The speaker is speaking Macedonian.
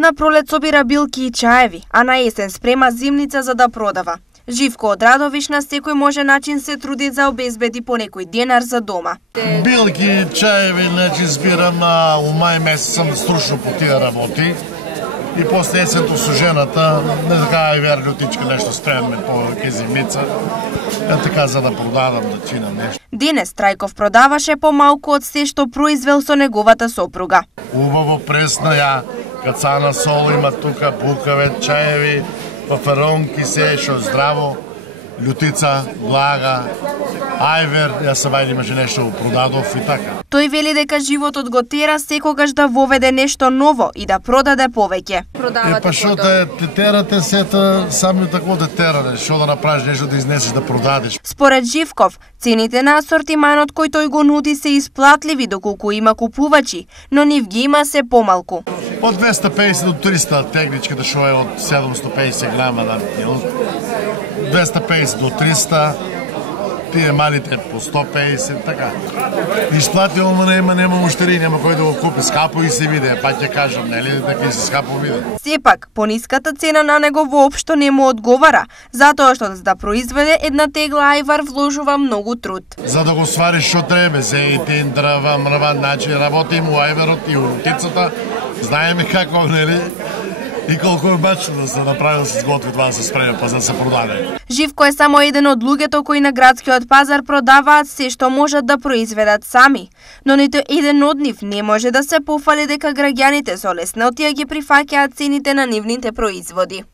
На пролет собира билки и чаеви, а на есен спрема зимница за да продава. Живко од Радовиш на секој може начин се труди за обезбеди по некој денар за дома. Билки, чаеви, значи збирам, у мај месец сам стручно по тие работи. И после есенто со жената, не така и вер лютичка нешто спремаме по зимница. Така за да продадам, да чинам нешто. Денес Трајков продаваше помалку од се што произвел со неговата сопруга. Убаво пресна ја, кацана сол има тука, букаве, чаеви, пафаронки, се што здраво, лютица, блага, ајвер, јас се вајде имаше нешто продадов и така. Тој вели дека животот го тера секогаш да воведе нешто ново и да продаде повеќе. Па што те терате сета, сами тако да теране, што да направиш нешто да изнесеш да продадеш. Според Живков, цените на асортиманот кој тој го нуди се исплатливи доколку има купувачи, но нив ги има се помалку. Од 250 до 300 техничката што е од 750 грама на кил. 250 до 300, тие малите по 150, така. Исплатилно нема муштери, нема кој да го купи, скапо и се виде, па ќе кажам, нели, дека се скапо виде. Сепак, пониската цена на него воопшто не му одговара, затоа што за да произведе една тегла ајвар вложува многу труд. За да го свариш што треба, зејтин, дрва, мрва, значи работим у ајварот и у лутицата, знаеме како, нели? И колку е бачно да се направи да се сготви това да се спреме, па за да се продаде. Живко е само еден од луѓето кои на градскиот пазар продаваат се што можат да произведат сами, но ниту еден од нив не може да се пофали дека граѓаните со леснотија ги прифаќаат цените на нивните производи.